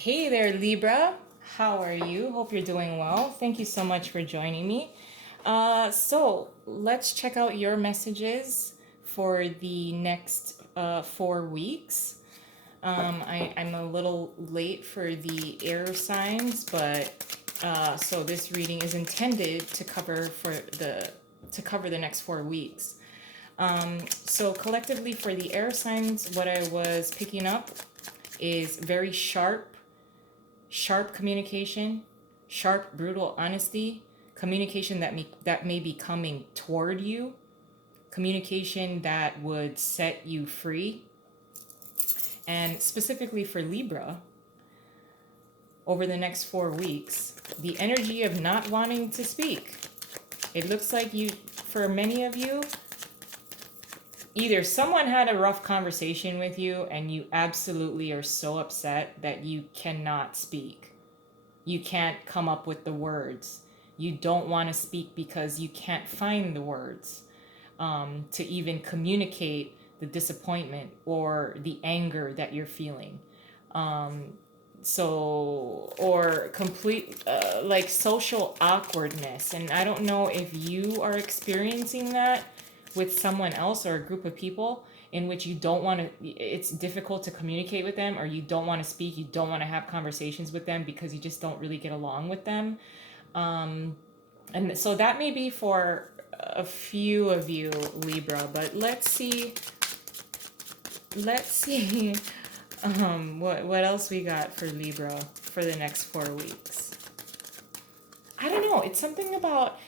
Hey there, Libra. How are you? Hope you're doing well. Thank you so much for joining me. So let's check out your messages for the next 4 weeks. I'm a little late for the air signs, but so this reading is intended to cover the next 4 weeks. So collectively for the air signs, what I was picking up is very sharp communication, sharp, brutal honesty, communication that may be coming toward you, communication that would set you free. And specifically for Libra, over the next 4 weeks, the energy of not wanting to speak. It looks like for many of you, either someone had a rough conversation with you and you absolutely are so upset that you cannot speak. You can't come up with the words. You don't want to speak because you can't find the words to even communicate the disappointment or the anger that you're feeling. Or complete like social awkwardness. And I don't know if you are experiencing that with someone else or a group of people in which you don't want to, it's difficult to communicate with them, or you don't want to speak, you don't want to have conversations with them because you just don't really get along with them. And so that may be for a few of you, Libra, but let's see what else we got for Libra for the next 4 weeks. I don't know. It's something about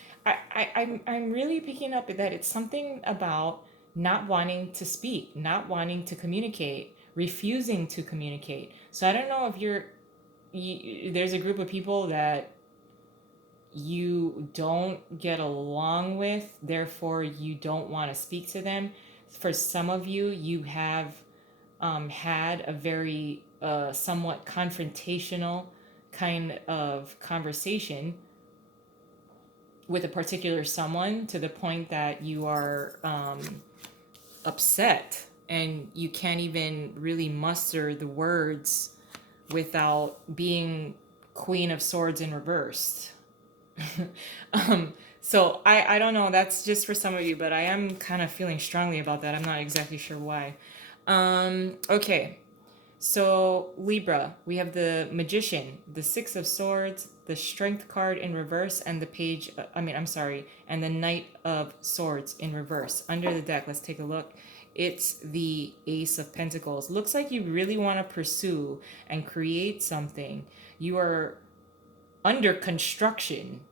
I'm really picking up that it's something about not wanting to speak, not wanting to communicate, refusing to communicate. So I don't know if there's a group of people that you don't get along with, therefore you don't want to speak to them. For some of you, you have had a very somewhat confrontational kind of conversation with a particular someone to the point that you are upset and you can't even really muster the words without being Queen of Swords in reversed. So I don't know, that's just for some of you, but I am kind of feeling strongly about that. I'm not exactly sure why. Okay. So Libra, we have the Magician, the Six of Swords, the Strength card in reverse, and the Page, and the Knight of Swords in reverse. Under the deck, let's take a look. It's the Ace of Pentacles. Looks like you really want to pursue and create something. You are under construction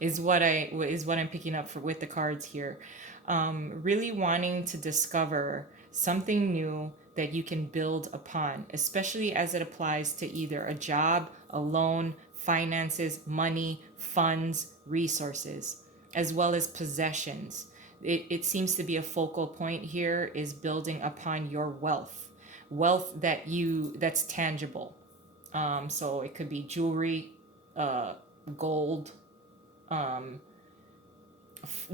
is what I'm picking up for with the cards here. Really wanting to discover something new that you can build upon, especially as it applies to either a job, a loan, finances, money, funds, resources, as well as possessions. It seems to be a focal point here is building upon your wealth that's tangible. So it could be jewelry, gold, um,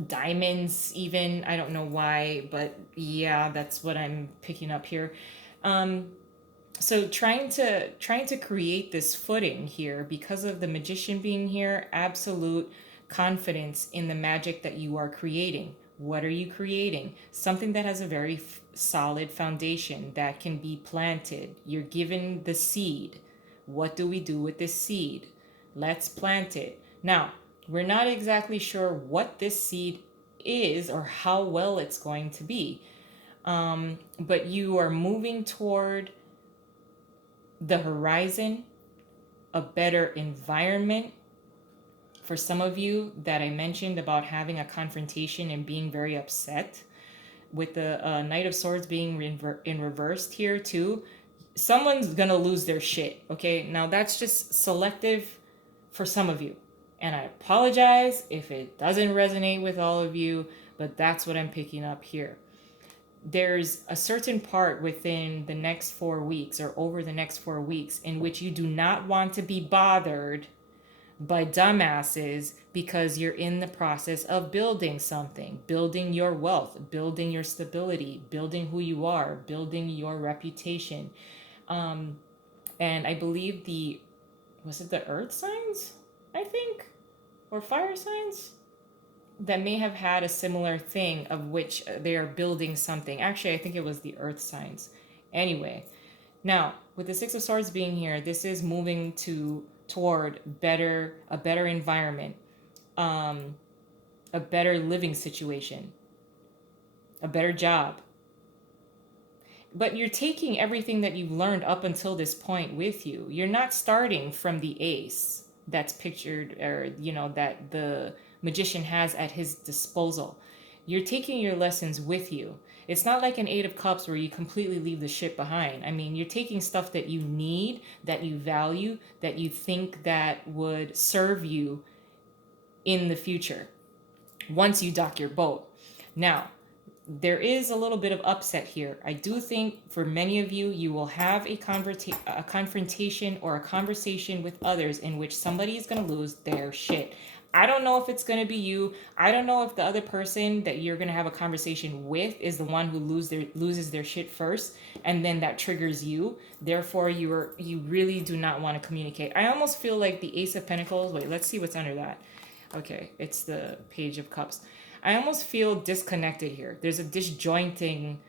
diamonds, even. I don't know why, but yeah, that's what I'm picking up here. So trying to create this footing here because of the Magician being here. Absolute confidence in the magic that you are creating. What are you creating? Something that has a very solid foundation that can be planted. You're given the seed. What do we do with this seed? Let's plant it. Now, we're not exactly sure what this seed is or how well it's going to be. But you are moving toward the horizon, a better environment. For some of you that I mentioned about having a confrontation and being very upset, with the Knight of Swords being in reversed here too, someone's gonna lose their shit. Okay, now that's just selective for some of you, and I apologize if it doesn't resonate with all of you, but that's what I'm picking up here. There's a certain part within the next 4 weeks or over the next 4 weeks in which you do not want to be bothered by dumbasses because you're in the process of building something, building your wealth, building your stability, building who you are, building your reputation. And I believe was it the earth signs, I think, or fire signs, that may have had a similar thing of which they are building something. Actually, I think it was the earth signs. Anyway, now with the Six of Swords being here, this is moving toward a better environment, um, a better living situation, a better job. But you're taking everything that you've learned up until this point with you. You're not starting from the ace that's pictured, or that the magician has at his disposal. You're taking your lessons with you. It's not like an Eight of Cups where you completely leave the shit behind. I mean, you're taking stuff that you need, that you value, that you think that would serve you in the future once you dock your boat. Now, there is a little bit of upset here. I do think for many of you, you will have a confrontation or a conversation with others in which somebody is going to lose their shit. I don't know if it's going to be you. I don't know if the other person that you're going to have a conversation with is the one who loses their shit first, and then that triggers you. Therefore, you really do not want to communicate. I almost feel like the Ace of Pentacles. Wait, let's see what's under that. Okay, it's the Page of Cups. I almost feel disconnected here. There's a disjointing.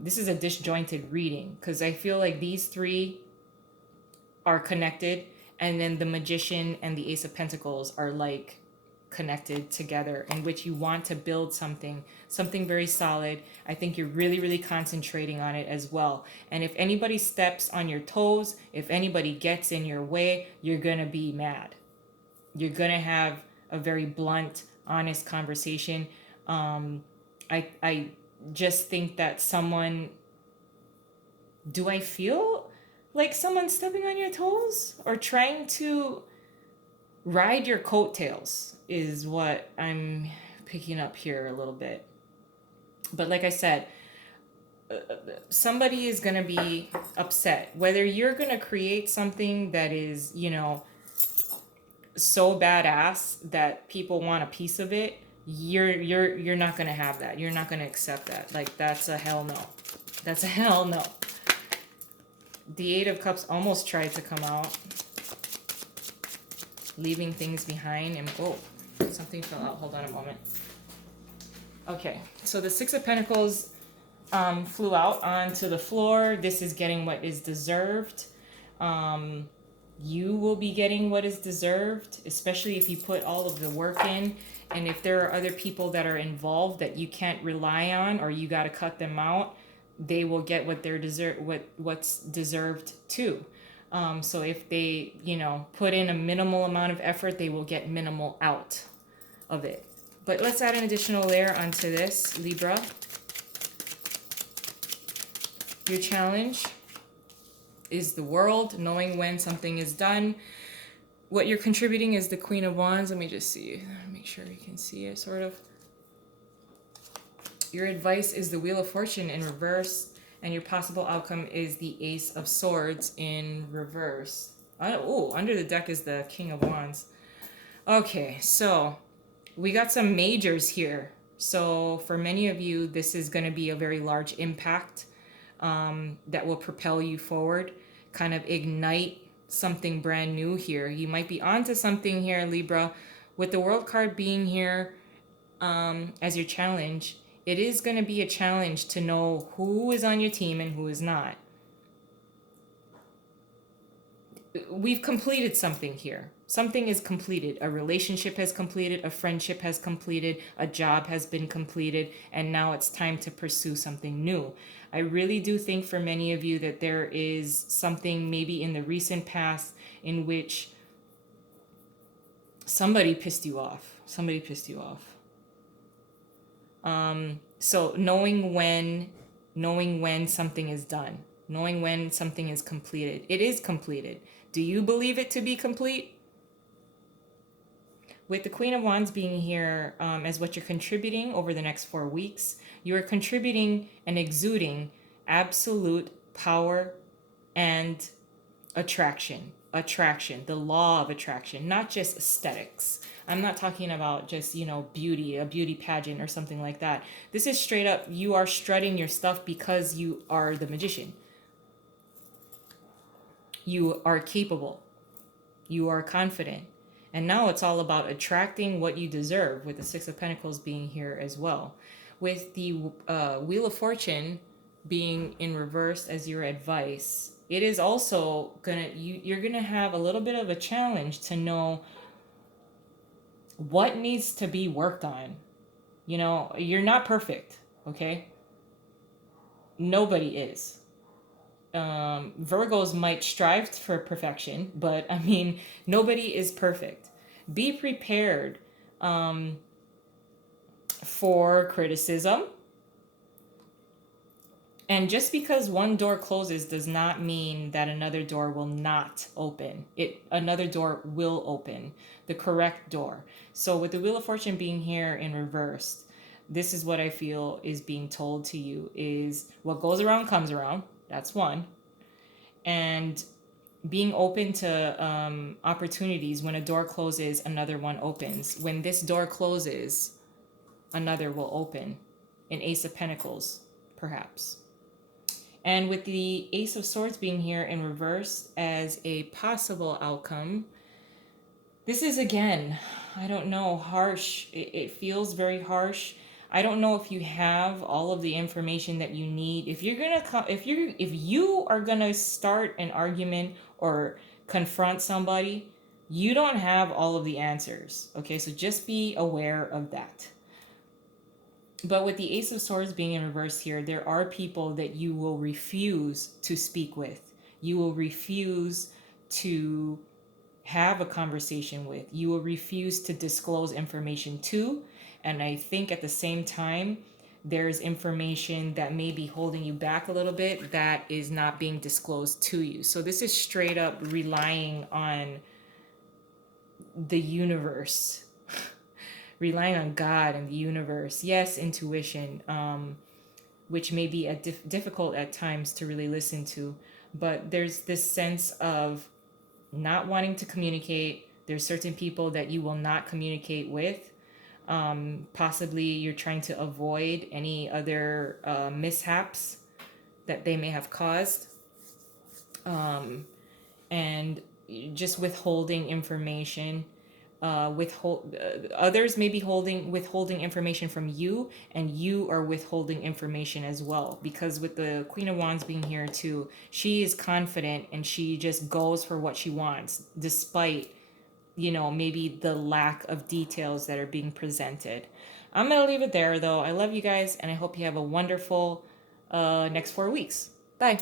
This is a disjointed reading because I feel like these three are connected, and then the Magician and the Ace of Pentacles are like connected together, in which you want to build something very solid. I think you're really, really concentrating on it as well. And if anybody steps on your toes, if anybody gets in your way, you're gonna be mad. You're gonna have a very blunt, honest conversation. I just think that do I feel like someone stepping on your toes or trying to ride your coattails is what I'm picking up here a little bit. But like I said, somebody is going to be upset. Whether you're going to create something that is, so badass that people want a piece of it, you're not going to have that. You're not going to accept that. Like, that's a hell no. That's a hell no. The Eight of Cups almost tried to come out, leaving things behind. And something fell out. Hold on a moment. Okay, so the Six of Pentacles flew out onto the floor. This is getting what is deserved. You will be getting what is deserved, especially if you put all of the work in. And if there are other people that are involved that you can't rely on, or you got to cut them out, they will get what they're what's deserved too. So if they, put in a minimal amount of effort, they will get minimal out of it. But let's add an additional layer onto this, Libra. Your challenge is the World, knowing when something is done. What you're contributing is the Queen of Wands. Let me just see, make sure you can see it, sort of. Your advice is the Wheel of Fortune in reverse, and your possible outcome is the Ace of Swords in reverse. Under the deck is the King of Wands. Okay, so we got some majors here. So for many of you, this is going to be a very large impact that will propel you forward, kind of ignite something brand new here. You might be onto something here, Libra. With the World card being here as your challenge, it is going to be a challenge to know who is on your team and who is not. We've completed something here. Something is completed. A relationship has completed, a friendship has completed, a job has been completed, and now it's time to pursue something new. I really do think for many of you that there is something maybe in the recent past in which somebody pissed you off. Somebody pissed you off. So knowing when something is done, knowing when something is completed. It is completed. Do you believe it to be complete? With the Queen of Wands being here as what you're contributing over the next 4 weeks, you are contributing and exuding absolute power and attraction. Attraction, the law of attraction, not just aesthetics. I'm not talking about just, beauty, a beauty pageant or something like that. This is straight up, you are strutting your stuff because you are the magician. You are capable. You are confident. And now it's all about attracting what you deserve, with the Six of Pentacles being here as well. With the Wheel of Fortune being in reverse as your advice, it is also you're gonna have a little bit of a challenge to know what needs to be worked on. You know, you're not perfect, okay? Nobody is. Virgos might strive for perfection, but I mean, nobody is perfect. Be prepared for criticism. And just because one door closes does not mean that another door will not open. Another door will open, the correct door. So with the Wheel of Fortune being here in reversed, this is what I feel is being told to you is what goes around comes around. That's one. And being open to opportunities. When a door closes, another one opens. When this door closes, another will open. An Ace of Pentacles, perhaps. And with the Ace of Swords being here in reverse as a possible outcome, this is, again, I don't know, harsh. It feels very harsh. I don't know if you have all of the information that you need. If you are gonna start an argument or confront somebody, you don't have all of the answers. Okay, so just be aware of that. But with the Ace of Swords being in reverse here, there are people that you will refuse to speak with. You will refuse to have a conversation with. You will refuse to disclose information to. And I think at the same time, there's information that may be holding you back a little bit that is not being disclosed to you. So this is straight up relying on the universe. Relying on God and the universe. Yes, intuition, which may be difficult at times to really listen to. But there's this sense of not wanting to communicate. There's certain people that you will not communicate with. Possibly you're trying to avoid any other mishaps that they may have caused. And just withholding information. Others may be withholding information from you, and you are withholding information as well, because with the Queen of Wands being here too, she is confident and she just goes for what she wants despite maybe the lack of details that are being presented. I'm gonna leave it there though. I love you guys and I hope you have a wonderful next 4 weeks. Bye.